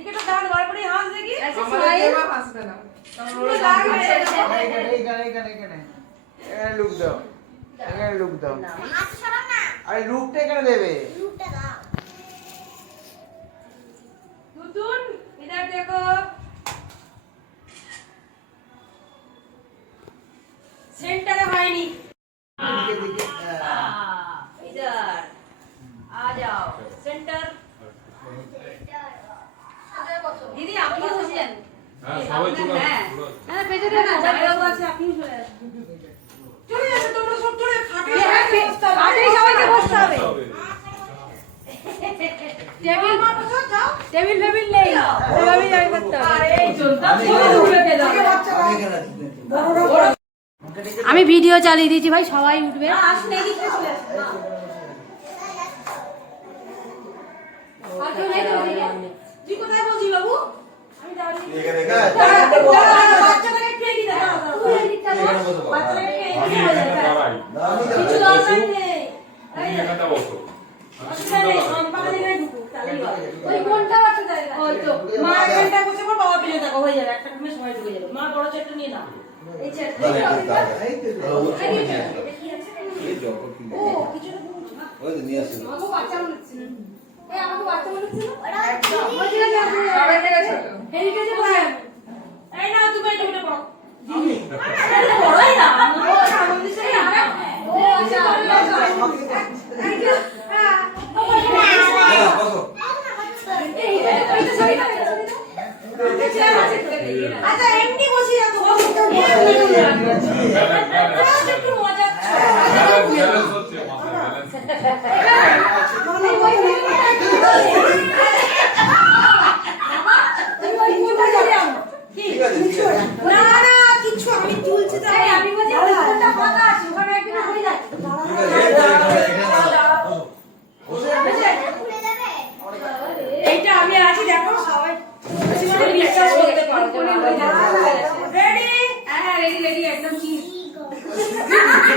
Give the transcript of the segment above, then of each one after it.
দেখি একটু বার করে হাস দেখি। আমাদের দেওয়া হাসবে না এইখানে এইখানে এখানে এখানে লুক দাও। এখানে লুক দাও। আরে লুকটা এখানে দেবে। জায়গাও চলে আসুন চলে আসো তোমরা সব চলে খাটে খাটে সবাইকে বসতে হবে। টেবিল টেবিল টেবিল নেই। ওভাবে যাবে করতে হবে। এই জনতা উঠে পেয়ে আমি ভিডিও চালিয়ে দিয়েছি ভাই সবাই উঠবে। চলে বাবু? আমি দাঁড়িয়ে তুমি মা এখানটা বসে পর বাবা পিছনে থাকো যাবে একটা ঘুমে সময় ঢুকে যাবে মা বড় চেটটা নিয়ে নাও এই চেটটা এই তো ও কিছু তো বলছো না আমাকে বাচ্চা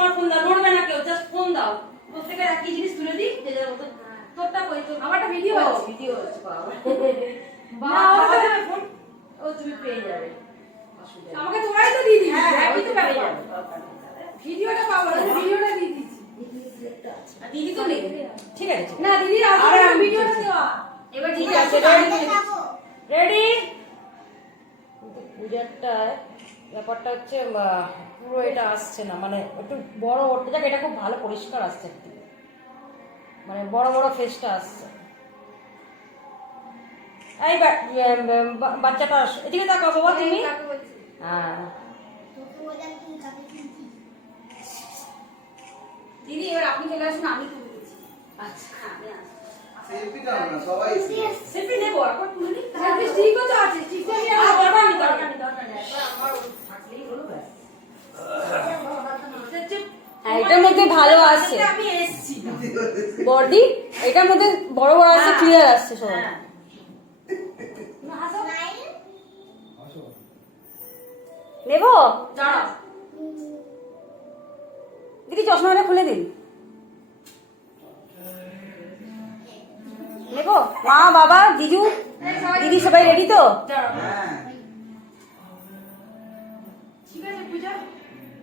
এবার ফোন দাও নড়বে না কেউ জাস্ট ফোন দাও। প্রত্যেকের একই জিনিস তুলে দিই যে যার মতো তোরটা কই? তো আমারটা ভিডিও আছে। ভিডিও আছে বাবা। বাবা ফোন ও তুমি পেয়ে যাবে। আমাকে তোমারই তো দিয়ে দিবি হ্যাঁ হ্যাঁ তো পেয়ে যাবে। ভিডিওটা পাবো না ভিডিওটা দিয়ে দিচ্ছি। দিদি তো নেই। ঠিক আছে না দিদি আরে আমি ভিডিওটা দেওয়া। এবার ঠিক আছে রেডি পূজারটায় ব্যাপারটা হচ্ছে পুরো এটা আসছে না। মানে একটু বড় ওটা যাক এটা খুব ভালো পরিষ্কার আসছে মানে বড় বড় ফেসটা আসছে। এই বাচ্চাটা এদিকে তাকাও বাবা তুমি? হ্যাঁ। দিদি এবার আপনি চলে আসুন আমি আচ্ছা আমি আসছি। সেলফি দাও না সবাই সেলফি নেব একবার তুলে নিই সেলফি স্টিকও তো আছে স্টিকও নিয়ে আর দরকার নেই দরকার নেই দরকার নেই। আমার থাকলেই হলো ব্যাস। হ্যাঁ, এটার মধ্যে ভালো আছে। আমি এসেছি। বর্দি এটার মধ্যে বড় বড় আসছে ক্লিয়ার আসছে সব হ্যাঁ। নেব? দিদি চশমাটা খুলে দিন। নেব মা, বাবা দিদু দিদি সবাই রেডি তো?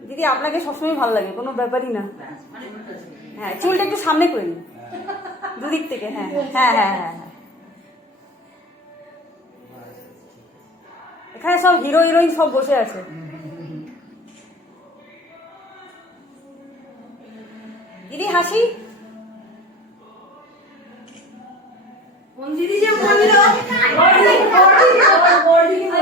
দিদি, আপনাকে সবসময় ভালো লাগে, কোনো ব্যাপারই না। হ্যাঁ চুলটা একটু সামনে করে নিন। দুদিক থেকে হ্যাঁ হ্যাঁ হ্যাঁ হ্যাঁ হ্যাঁ। এখানে সব হিরো, হিরোইন সব বসে আছে। দিদি, হাসি? ¡Gordi! ¡Gordi! ¡Gordi!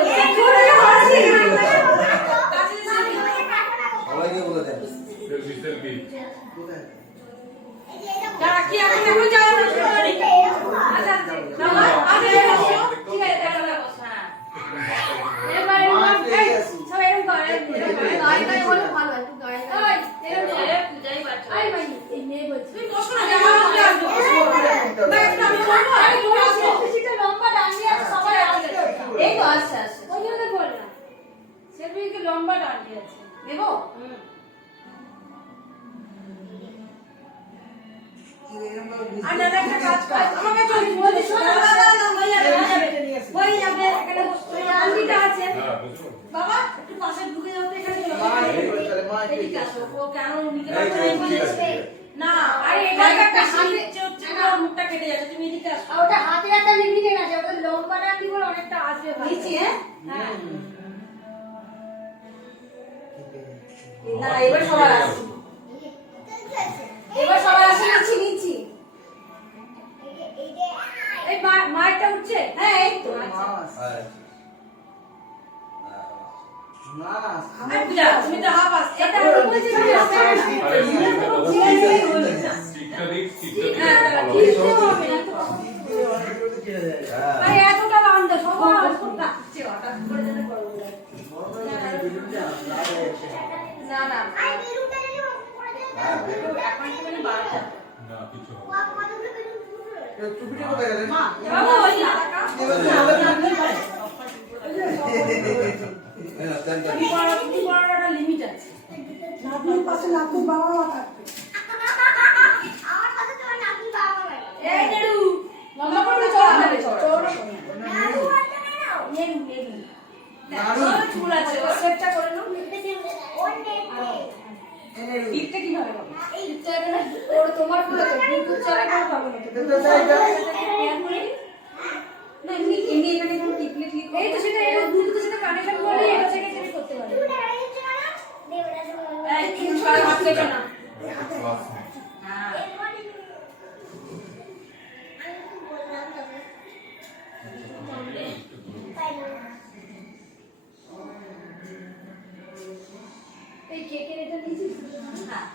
না এবার সবার আসছে টুপিটা কোথায় গেলে মা, বাবা, ওই না, টাকা। তুমি পড়া- তুমি পড়ার আছে। এই নেড়ু, লম্বা করে। ওর চুল টিপটা কীভাবে হবে? ওর তোমার পুরো তো, Bluetooth ছাড়া কেউ পাবে না তো। না, এমনি এমনি এখানে কোনো টিপলে ক্লিক এই তো সেটা এটা ব্লুটুথের সাথে কানেকশন বলে এটা থেকে চেঞ্জ করতে পারবে এই, কিছু আর হাত না। বাস নেই। হ্যাঁ। এই কেকের এটা নিয়েছিস হ্যাঁ।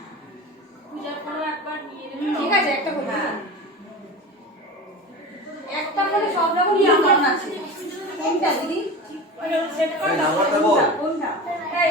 পূজার পরে একবার নিয়ে নেবে। ঠিক আছে একটা করে হ্যাঁ। একটা করে সব রকম কি নিয়ম আমার কানুন আছে? আছে কোনটা দিদি? ওই যে set করে এই দাও। নাম্বারটা বল। কোনটা? এই,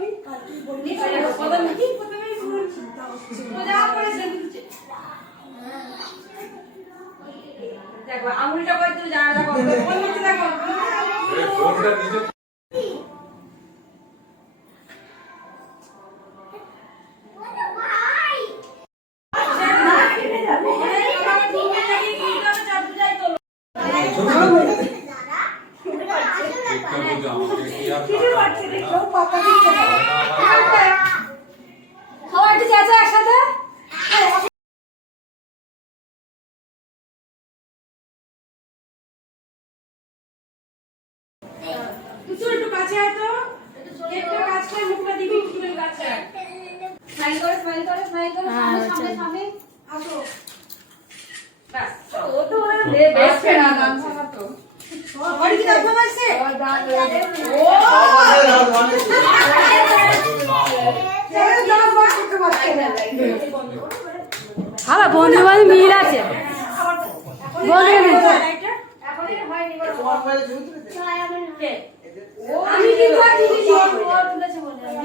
দেখ। আঙুলটা করে তুমি জানা দেখো দেখো তুই একটু কাছে আয় তো। একটু কাছে আয়, মুখটা দিবি একটু কাছে আয়। স্মাইল করে স্মাইল করে স্মাইল করে হ্যাঁ, সামনে সামনে সামনে। আসো। ও তো ওরা বে- গান তো। কি। ও! আবার বন্ধু বান্ধব মিল আছে। বন্ধু এখন হয়নি কে? আমি দিদি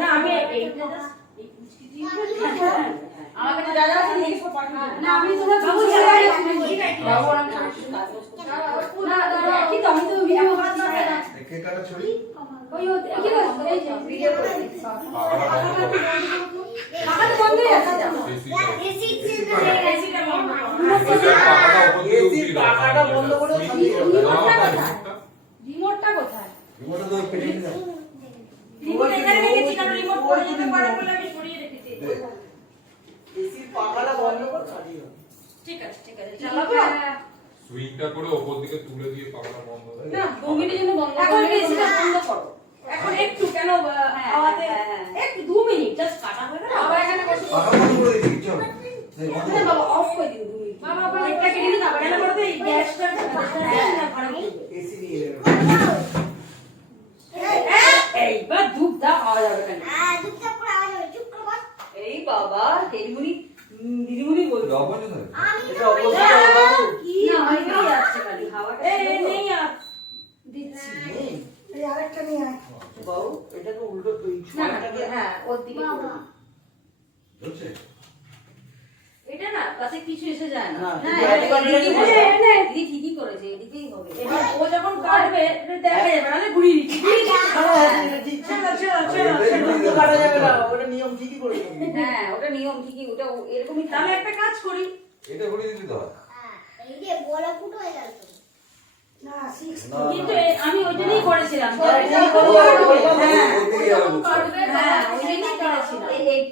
না, আমি এই। আমাকে তো আছে নিয়ে না আমি তোমার বাবু বাবু। না দাদা কি তো আমি তো ভিডিও করছি এই কেক কাটার ছবি? ওই ও কি করছ এই যে ভিডিও করছি পাখাটা বন্ধ করো। টাকা তো বন্ধই আছে এসিটা এসিটা বন্ধ করো। এসির পাখাটা উপর দিয়ে এসির উঠিয়ে দাও। পাখাটা বন্ধ করে সুইচ দিয়ে দাও, রিমোটটা কোথায়? রিমোটটা। রিমোটটা কোথায় রিমোটটা তো পেটে নিয়ে রিমোট এখানে রেখেছি, কারণ রিমোট পড়ে যেতে পারে বলে আমি সরিয়ে রেখেছি। এসির পাখাটা বন্ধ কর ছাড়িও। ঠিক আছে, ঠিক আছে। চালাবো? সুইংটা করে ওপর দিকে তুলে দিয়ে পাখাটা বন্ধ করে না, দু মিনিটের বন্ধ এখন এসিটা বন্ধ করো। এখন একটু কেন আহ, হ্যাঁ, হাওয়াতে হ্যাঁ, হ্যাঁ। একটু দু মিনিট জাস্ট কাটা হয়ে গেল আবার এখানে বসে পাখা বন্ধ করে দিচ্ছি, কিচ্ছু হবে না। হ্যাঁ, কর। বাবা অফ করে বাবা আবার একটা কেটে দিন আবার কেন করতে এই গ্যাসটা গ্যাসটা ঘরে এইবার দুধটা পাওয়া যাবে কেন? এই বাবা দিদিমণি দিদিমণি বলছি। এটা তো উল্টো তুই হ্যাঁ ওর দিকে দিবে না নিয়ে কিছু এসে যায় না। না, হ্যাঁ, ঠিকই করেছে এদিকেই হবে। এবার ও যখন কাটবে এটা দেখা যাবে নাহলে ঘুরিয়ে দিচ্ছি হ্যাঁ ওটা নিয়ম ঠিকই ওটা এরকমই তাহলে একটা কাজ করি। এটা ঘুরিয়ে দিতে হয়। এই যে বড় ফুটো হয়ে গেল কিন্তু। আমি ওই জন্যই করেছিলাম। হ্যাঁ, হ্যাঁ, হ্যাঁ। হ্যাঁ,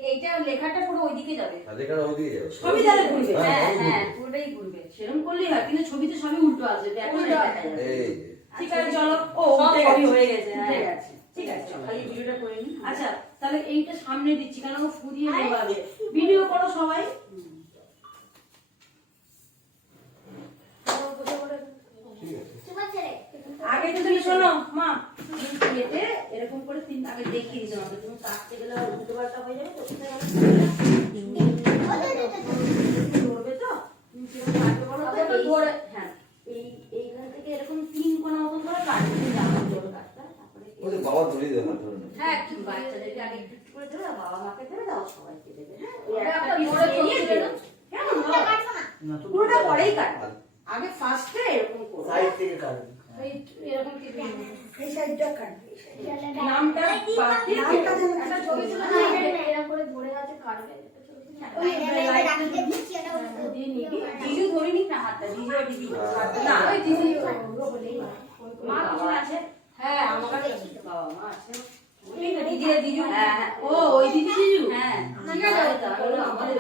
এইটা লেখাটা পুরো ওইদিকে যাবে। ওইদিকে যাবে। সবই তাহলে ঘুরবে। হ্যাঁ, হ্যাঁ সবই হ্যাঁ ঘুরবে। পুরোটাই ঘুরবে। সেরকম করলেই হয় কিন্তু ছবিতে সবই উল্টো আসবে। এই ঠিক আছে চলো। ও সব উঠে হয়ে গেছে হ্যাঁ। ঠিক আছে খালি ভিডিওটা করে নিই। আচ্ছা তাহলে এইটা সামনে দিচ্ছি কারণ ও ফুরিয়ে ভিডিও করো সবাই ঠিক আছে। তোমার ছেলে আগে তো তুমি শোনো মা। তুমি এরকম করে তিন আগে দেখিয়ে দিতে হবে। তুমি কাটতে গেলে উল্টো পাল্টা হয়ে যাবে তো ধরবে তো? ধরে হ্যাঁ। এই এইখান থেকে এরকম তিন কোনা মতন করে কাটবে জামা জোর কাটটা তারপরে ওই যে বাবা ধরিয়ে দেবে হাত ধরে হ্যাঁ একটু বাচ্চাদেরকে আগে একটু একটু করে দেবে আর বাবা মাকে দেবে দাও সবাইকে দেবে হ্যাঁ। পুরোটা পরেই কাটবে। আগে ফার্স্টে এরকম সাইড থেকে কাটবে। এই এরকম কি এই সাইডটা কাটবে নামটা বাদ দিয়ে নামটা যেন একটা ছবি তুলে হ্যাঁ, হ্যাঁ, ওই জিজু ধরে নিক না হাতটা জিজু আর দিদি না ওই দিদি মা পিছনে আছে? হ্যাঁ আমার কাছে বাবা মা আছে। ওই দিদি দিজু হ্যাঁ হ্যাঁ। ও ওই দিদি জিজু হ্যাঁ। ঠিক আছে আমাদের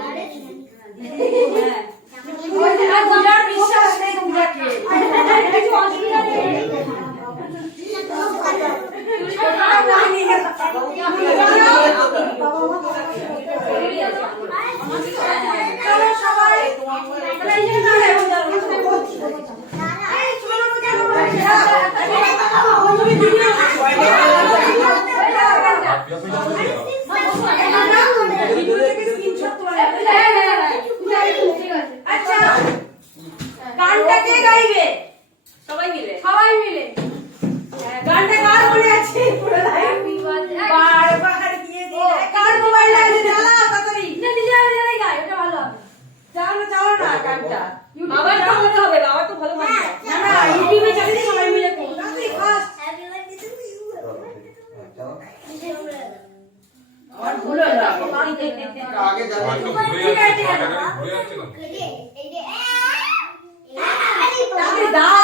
verdade.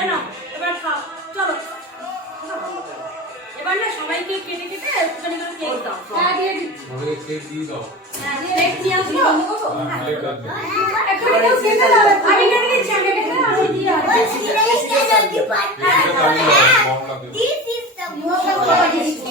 নাও এবার খাও। চলো। এবার না সবাইকে কেটে কেটে একটুখানি করে কেক দাও। হ্যাঁ দিয়ে দিচ্ছি। আমাকে কেক দিয়ে দাও। হ্যাঁ, কেক নিয়ে আসব? হ্যাঁ। এখন হ্যাঁ, কেউ কেটে দাও আমি কেটে দিচ্ছি আমি কেটে দাও আমি দিয়ে আসব। This is the